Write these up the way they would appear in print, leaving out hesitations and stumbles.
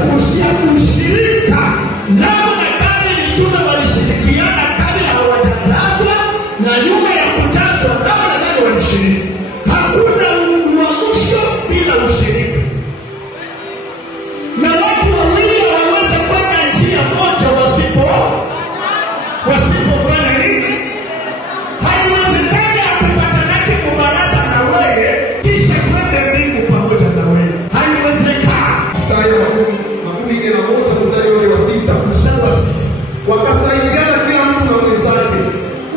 kuhusia ushirika, namna gani mitume walishirikiana kabla hawajazwa na nyuma ya kujazwa namna gani walishiriki. Hakuna uamsho bila ushirika. Na watu wawili hawawezi kwenda njia moja wasipofanya nini? Haiwezekani akupatanake kubaraza na wewe kisha twende mbingu pamoja na wewe. Haiwezekani. Mstari wa 11 mstari wa 6. Wakasaidiana kila mtu na mwenzake.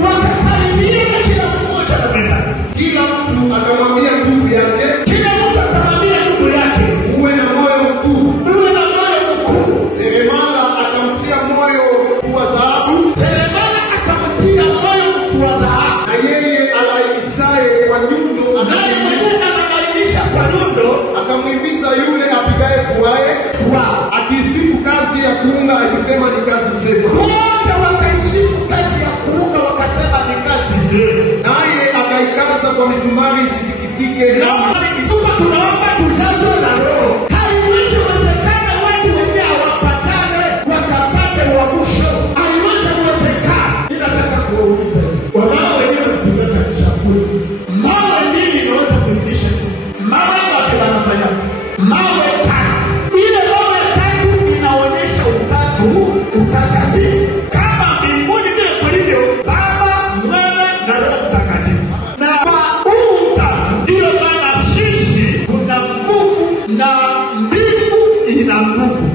Wakakaribiana kila mmoja na mwenzake. Kila mtu akamwambia ndugu yake. Kila mtu akamwambia ndugu yake, uwe na moyo mkuu. Uwe na moyo mkuu. Seremala akamtia moyo mtu wa dhahabu. Seremala akamtia moyo mtu wa dhahabu. Na yeye alainishaye kwa nyundo. Naye mwenyewe analainisha kwa nyundo. Akamhimiza yule apigaye kuwae. Akisifu kazi ya kuunga akisema ni kazi njema. Wote wakaisifu kazi ya kuunga wakasema ni kazi njema. Naye akaikaza kwa misumari zitikisike. Tunaomba tujazwe na Roho. Haiwezi wezekana watu wenye hawapatane wakapate uamsho. Haiwezi wezekana. Ninataka kuwauliza wanao wenyewe wanapigana chakula. Mawe nini inaweza kuitisha? Mawe wapi wanafanya? Mawe tatu. Ile mawe tatu inaonyesha utakatifu. Kama mbinguni vile kulivyo Baba, Mwana na Roho Mtakatifu. Na kwa huu utatu ndio maana sisi kuna nguvu na mbingu ina nguvu.